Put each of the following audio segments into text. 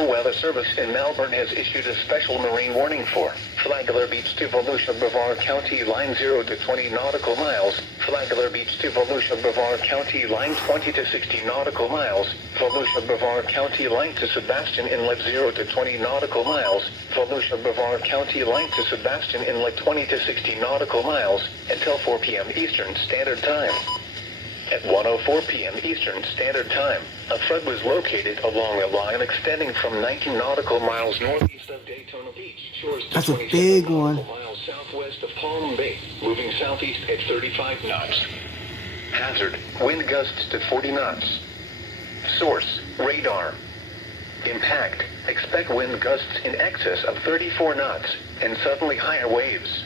National Weather Service in Melbourne has issued a special marine warning for Flagler Beach to Volusia Brevard County, line 0 to 20 nautical miles, Flagler Beach to Volusia Brevard County, line 20 to 60 nautical miles, Volusia Brevard County, line to Sebastian Inlet 0 to 20 nautical miles, Volusia Brevard County, line to Sebastian Inlet 20 to 60 nautical miles, until 4 p.m. Eastern Standard Time. At 1:04 p.m. Eastern Standard Time, a flood was located along a line extending from 19 nautical miles northeast of Daytona Beach shores to That's a 27 big nautical one. miles southwest of Palm Bay, moving southeast at 35 knots. Hazard, wind gusts to 40 knots. Source, radar. Impact, expect wind gusts in excess of 34 knots and suddenly higher waves.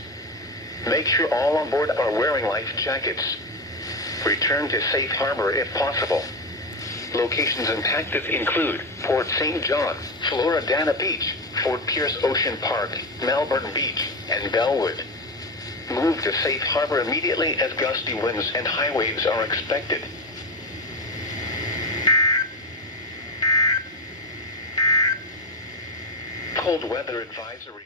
Make sure all on board are wearing life jackets. Return to safe harbor if possible. Locations impacted include Port St. John, Floridana Beach, Fort Pierce Ocean Park, Melbourne Beach, and Bellwood. Move to safe harbor immediately as gusty winds and high waves are expected. Cold weather advisory.